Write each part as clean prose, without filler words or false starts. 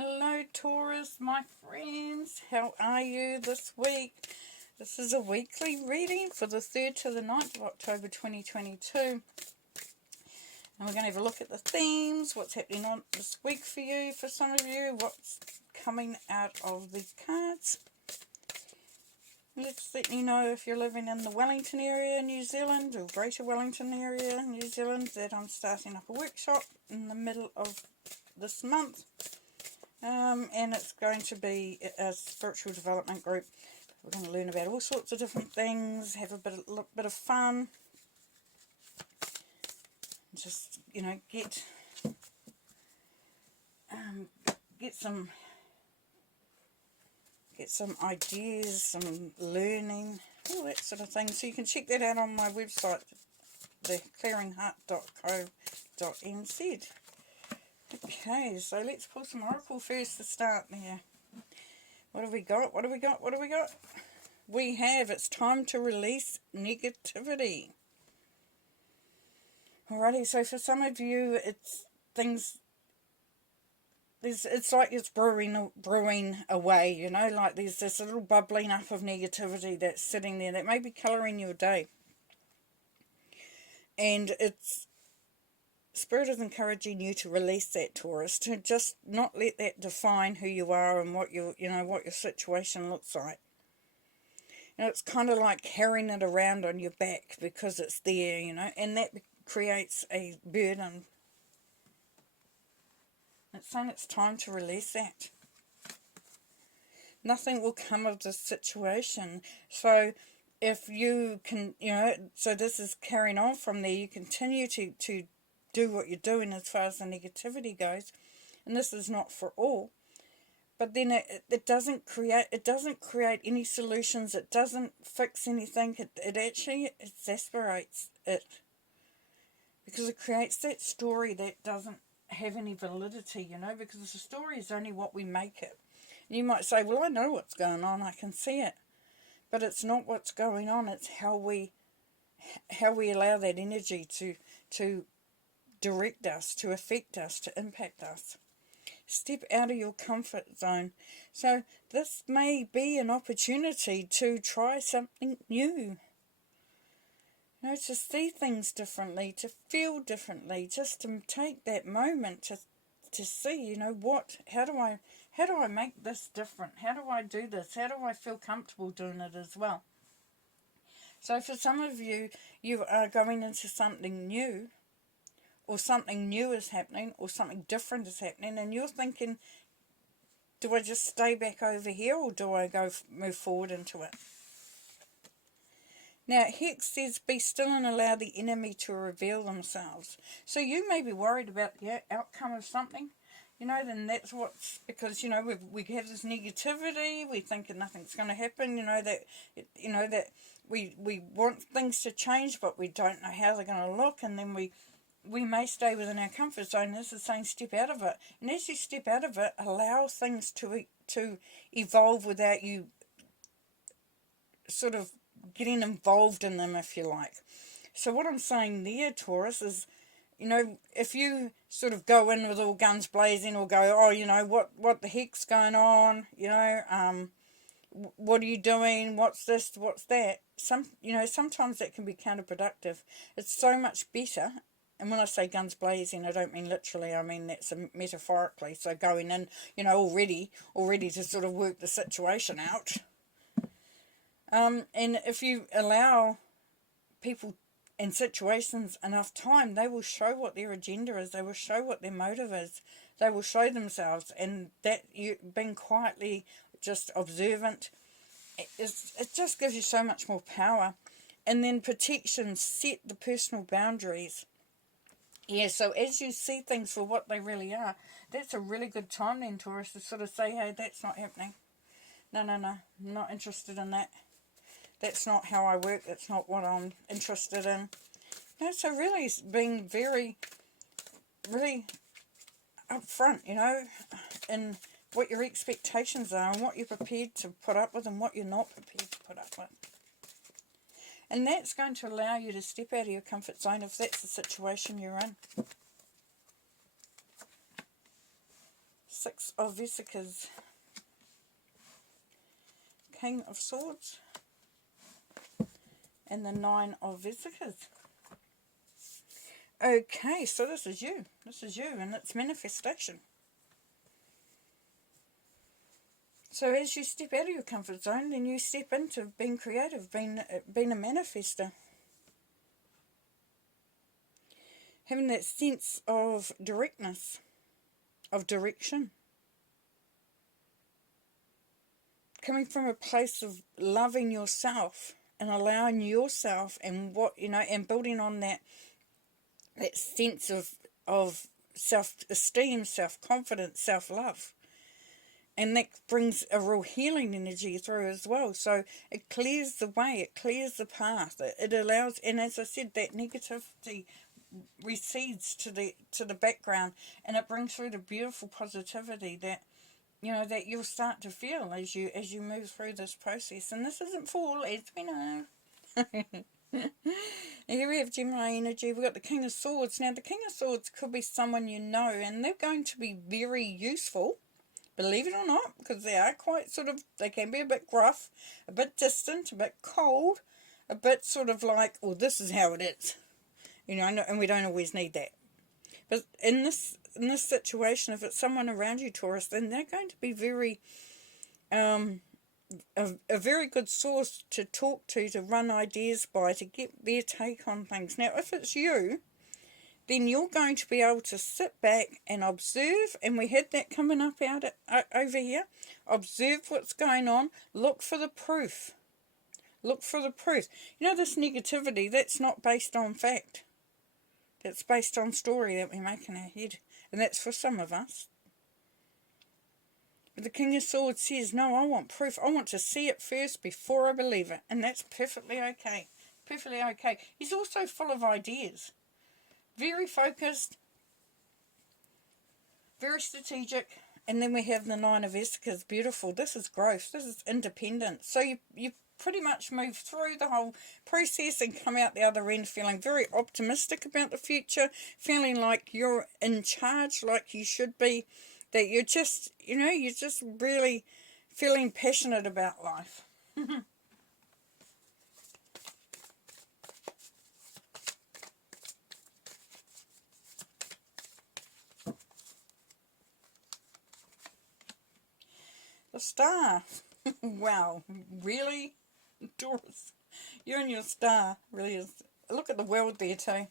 Hello Taurus, my friends. How are you this week? This is a weekly reading for the 3rd to the 9th of October 2022. And we're going to have a look at the themes, what's happening on this week for you, for some of you, what's coming out of the cards. Let's let you know if you're living in the Wellington area, New Zealand, or Greater Wellington area, New Zealand, that I'm starting up a workshop in the middle of this month. And it's going to be a spiritual development group. We're going to learn about all sorts of different things, have a bit of fun, just, you know, get some ideas, some learning, all that sort of thing. So you can check that out on my website, theclearingheart.co.nz. Okay, so let's pull some oracle first to start there. What have we got? What have we got? What have we got? We have, it's time to release negativity. Alrighty, so for some of you, it's things, it's like it's brewing away, you know, like there's this little bubbling up of negativity that's sitting there that may be colouring your day. And Spirit is encouraging you to release that, Taurus, to just not let that define who you are and what what your situation looks like. You know, it's kind of like carrying it around on your back because it's there, you know, and that creates a burden. It's saying it's time to release that. Nothing will come of this situation. So if you can, you know, so this is carrying on from there, you continue to do what you're doing as far as the negativity goes, and this is not for all, but then it doesn't create any solutions, it doesn't fix anything, it actually exasperates it, because it creates that story that doesn't have any validity, you know, because the story is only what we make it. And you might say, well, I know what's going on, I can see it, but it's not what's going on, it's how we allow that energy to direct us, to affect us, to impact us. Step out of your comfort zone. So this may be an opportunity to try something new. You know, to see things differently, to feel differently, just to take that moment to see, you know, how do I make this different? How do I do this? How do I feel comfortable doing it as well? So for some of you, you are going into something new, or something new is happening, or something different is happening, and you're thinking, do I just stay back over here, or do I move forward into it? Now, Hex says, be still and allow the enemy to reveal themselves. So you may be worried about the outcome of something, you know, then that's because, you know, we have this negativity, we think that nothing's going to happen, you know, that we want things to change, but we don't know how they're going to look, and then we may stay within our comfort zone. This is saying step out of it. And as you step out of it, allow things to evolve without you sort of getting involved in them, if you like. So what I'm saying there, Taurus, is, you know, if you sort of go in with all guns blazing, or go, oh, you know, what the heck's going on, you know, what are you doing, what's this, what's that, sometimes that can be counterproductive. It's so much better. And when I say guns blazing, I don't mean literally, I mean that's metaphorically. So going in, you know, all ready to sort of work the situation out. And if you allow people and situations enough time, they will show what their agenda is. They will show what their motive is. They will show themselves. And that you being quietly just observant, it just gives you so much more power. And then protection, set the personal boundaries. Yeah, so as you see things for what they really are, that's a really good time then, Taurus, to sort of say, hey, that's not happening. No, I'm not interested in that. That's not how I work. That's not what I'm interested in. No, so really being very, really upfront, you know, in what your expectations are and what you're prepared to put up with and what you're not prepared to put up with. And that's going to allow you to step out of your comfort zone if that's the situation you're in. 6 of Vesicas, King of Swords, and the 9 of Vesicas. Okay, so this is you. This is you, and it's manifestation. So as you step out of your comfort zone, then you step into being creative, being a manifester. Having that sense of directness, of direction. Coming from a place of loving yourself and allowing yourself and and building on that sense of self-esteem, self-confidence, self-love. And that brings a real healing energy through as well. So it clears the way, it clears the path. It allows, and as I said, that negativity recedes to the background, and it brings through the beautiful positivity that that you'll start to feel as you move through this process. And this isn't for all, as we know. Here we have Gemini energy. We've got the King of Swords. Now the King of Swords could be someone you know, and they're going to be very useful, believe it or not, because they are quite they can be a bit gruff, a bit distant, a bit cold, a bit sort of like, oh, this is how it is. And we don't always need that. But in this situation, if it's someone around you, Taurus, then they're going to be very, a very good source to talk to run ideas by, to get their take on things. Now, if it's you, then you're going to be able to sit back and observe, and we had that coming up over here. Observe what's going on. Look for the proof. Look for the proof. This negativity, that's not based on fact. That's based on story that we make in our head. And that's for some of us. But the King of Swords says, no, I want proof. I want to see it first before I believe it. And that's perfectly okay. Perfectly okay. He's also full of ideas. Very focused. Very strategic. And then we have the 9 of Vesicas. Beautiful. This is growth. This is independence. So you pretty much move through the whole process and come out the other end feeling very optimistic about the future, feeling like you're in charge, like you should be, that you're just, you're just really feeling passionate about life. The Star. Wow, really? Taurus, you and your star really is. Look at the world there too.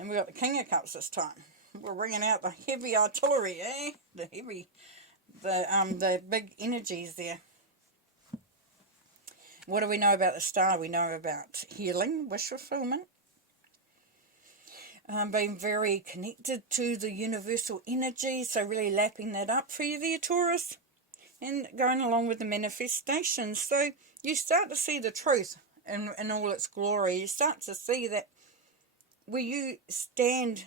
And we got the King of Cups this time. We're bringing out the heavy artillery, eh? The big energies there. What do we know about the star? We know about healing, wish fulfillment, being very connected to the universal energy, so really lapping that up for you there, Taurus. And going along with the manifestation. So you start to see the truth in all its glory. You start to see that where you stand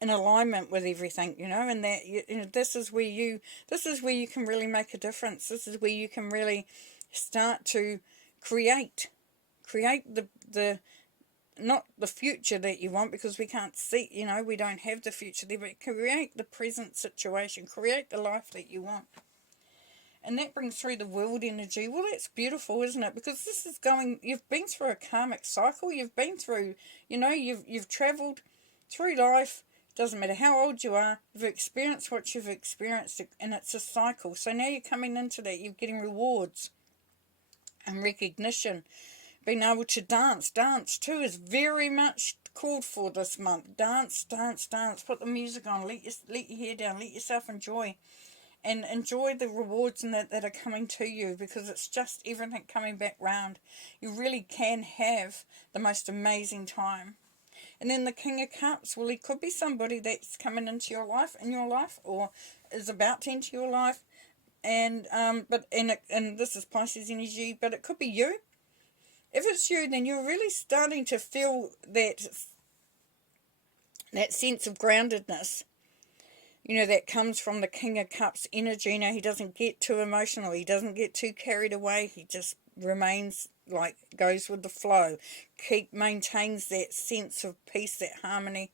in alignment with everything, and that this is where you can really make a difference. This is where you can really start to create the not the future that you want, because we can't see, we don't have the future there, but create the present situation, create the life that you want. And that brings through the world energy. Well, that's beautiful, isn't it? Because this is you've been through a karmic cycle. You've been through, you've travelled through life. Doesn't matter how old you are. You've experienced what you've experienced, and it's a cycle. So now you're coming into that. You're getting rewards and recognition. Being able to dance. Dance, too, is very much called for this month. Dance, dance, dance. Put the music on. Let your hair down. Let yourself enjoy. And enjoy the rewards and that are coming to you, because it's just everything coming back round. You really can have the most amazing time. And then the King of Cups, well, he could be somebody that's coming into your life, or is about to enter your life. And and this is Pisces energy, but it could be you. If it's you, then you're really starting to feel that sense of groundedness. That comes from the King of Cups energy. Now, he doesn't get too emotional. He doesn't get too carried away. He just remains goes with the flow. Maintains that sense of peace, that harmony,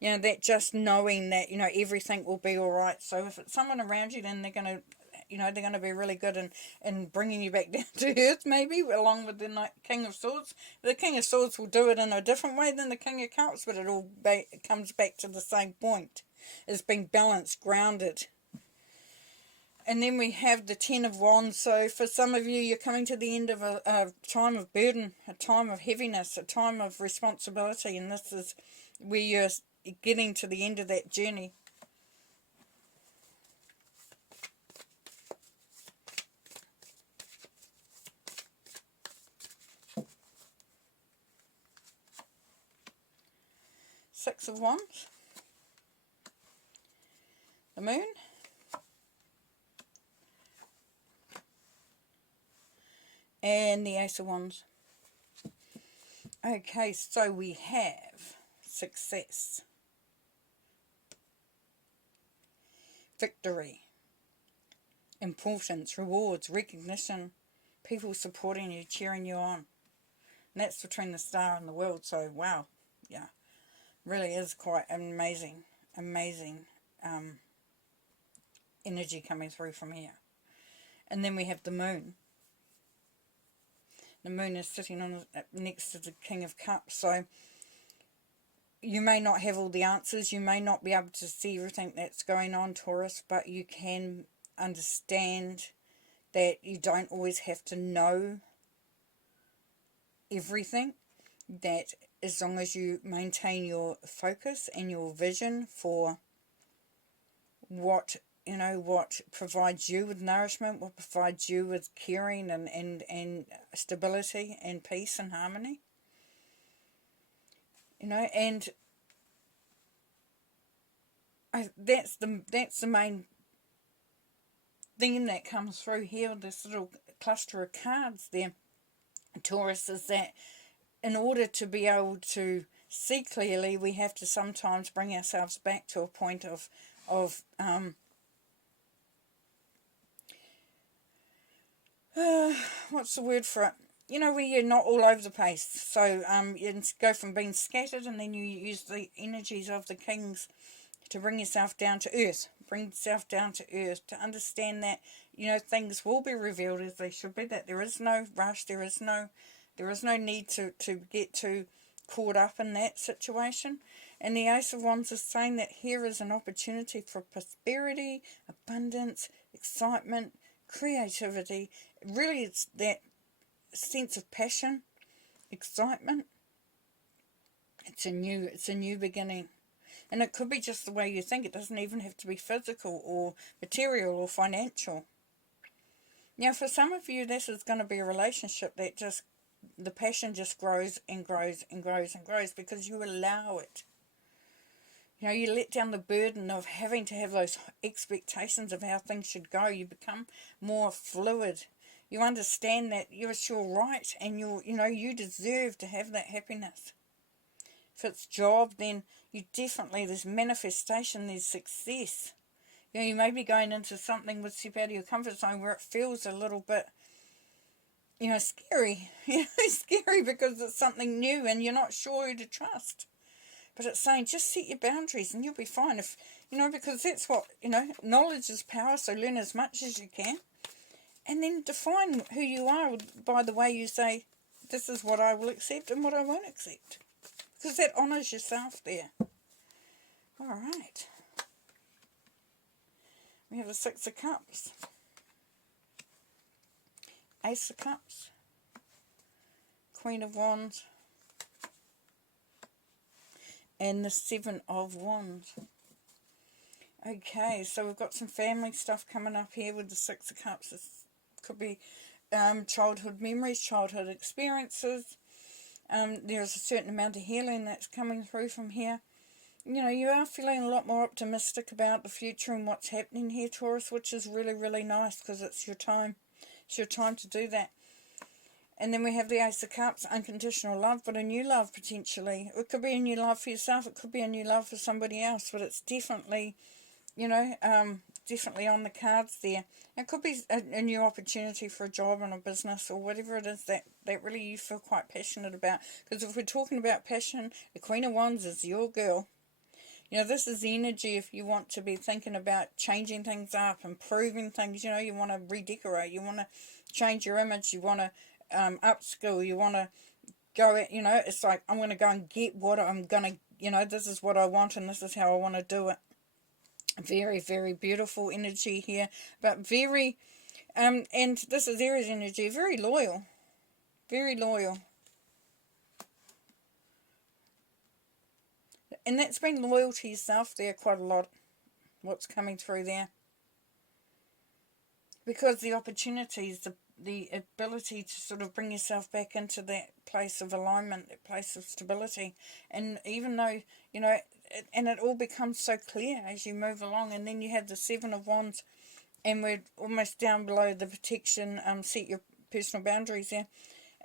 You know, that just knowing that, you know, everything will be all right. So if it's someone around you, then they're going to, you know, they're going to be really good in bringing you back down to earth, maybe, along with the King of Swords. The King of Swords will do it in a different way than the King of Cups, but it comes back to the same point. It's being balanced, grounded. And then we have the Ten of Wands. So for some of you, you're coming to the end of a time of burden, a time of heaviness, a time of responsibility. And this is where you're getting to the end of that journey. Six of Wands. The Moon. And the Ace of Wands. Okay, so we have success, victory, importance, rewards, recognition, people supporting you, cheering you on. And that's between the Star and the World. So, wow, yeah, really is quite amazing energy coming through from here. And then we have the Moon. The Moon is sitting on next to the King of Cups. So you may not have all the answers. You may not be able to see everything that's going on, Taurus, but you can understand that you don't always have to know everything. That as long as you maintain your focus and your vision for what, you know, what provides you with nourishment, what provides you with caring and stability and peace and harmony. You know, and that's the main theme that comes through here with this little cluster of cards there, Taurus, is that in order to be able to see clearly, we have to sometimes bring ourselves back to a point of what's the word for it? You know, where you're not all over the place. So you go from being scattered, and then you use the energies of the kings to bring yourself down to earth. Bring yourself down to earth to understand that, you know, things will be revealed as they should be. That there is no rush. There is no need to get too caught up in that situation. And the Ace of Wands is saying that here is an opportunity for prosperity, abundance, excitement, creativity. Really, it's that sense of passion, excitement. It's a new beginning. And it could be just the way you think. It doesn't even have to be physical or material or financial. Now, for some of you, this is going to be a relationship that just, the passion just grows and grows and grows and grows because you allow it. You know, you let down the burden of having to have those expectations of how things should go. You become more fluid. You understand that it's your right and you deserve to have that happiness. If it's job, then you definitely, there's manifestation, there's success. You know, you may be going into something with step out of your comfort zone where it feels a little bit, you know, scary. You know, scary because it's something new and you're not sure who to trust. But it's saying just set your boundaries and you'll be fine. If, you know, because that's what, you know, knowledge is power, so learn as much as you can. And then define who you are by the way you say, this is what I will accept and what I won't accept. Because that honours yourself there. All right. We have the Six of Cups. Ace of Cups. Queen of Wands. And the Seven of Wands. Okay, so we've got some family stuff coming up here with the Six of Cups. This could be childhood memories, childhood experiences. There's a certain amount of healing that's coming through from here. You know, you are feeling a lot more optimistic about the future and what's happening here, Taurus, which is really, really nice because it's your time. It's your time to do that. And then we have the Ace of Cups, unconditional love, but a new love potentially. It could be a new love for yourself. It could be a new love for somebody else, but it's definitely, you know, definitely on the cards there. It could be a new opportunity for a job and a business or whatever it is that really you feel quite passionate about. Because if we're talking about passion, the Queen of Wands is your girl. You know, this is the energy if you want to be thinking about changing things up, improving things. You know, you want to redecorate, you want to change your image, you want to upskill, you want to go, you know, it's like, I'm going to go and get what I'm going to, you know, this is what I want and this is how I want to do it. Very, very beautiful energy here, but very, and this is Aries energy, very loyal, very loyal. And that's been loyal to yourself there quite a lot, what's coming through there. Because the opportunities, the ability to sort of bring yourself back into that place of alignment, that place of stability. And even though, you know, and it all becomes so clear as you move along. And then you have the Seven of Wands, and we're almost down below the protection, set your personal boundaries there.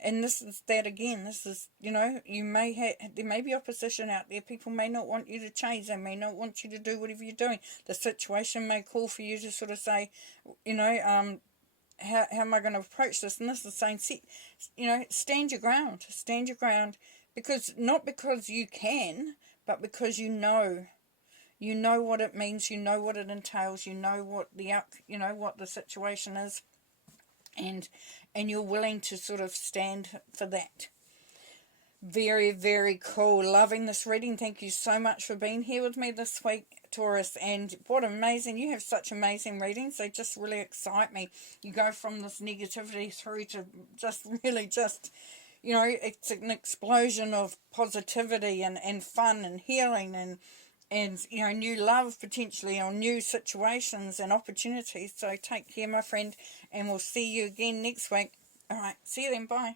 And this is that again. This is, you know, there may be opposition out there. People may not want you to change. They may not want you to do whatever you're doing. The situation may call for you to sort of say, you know, how am I going to approach this? And this is saying, you know, stand your ground. Stand your ground. Because, not because you can, but because you know. You know what it means. You know what it entails. You know what what the situation is. And you're willing to sort of stand for that. Very, very cool. Loving this reading. Thank you so much for being here with me this week, Taurus. And what amazing. You have such amazing readings. They just really excite me. You go from this negativity through to just really just, you know, it's an explosion of positivity and fun and healing and you know, new love potentially, or new situations and opportunities. So take care, my friend, and we'll see you again next week. All right, see you then. Bye.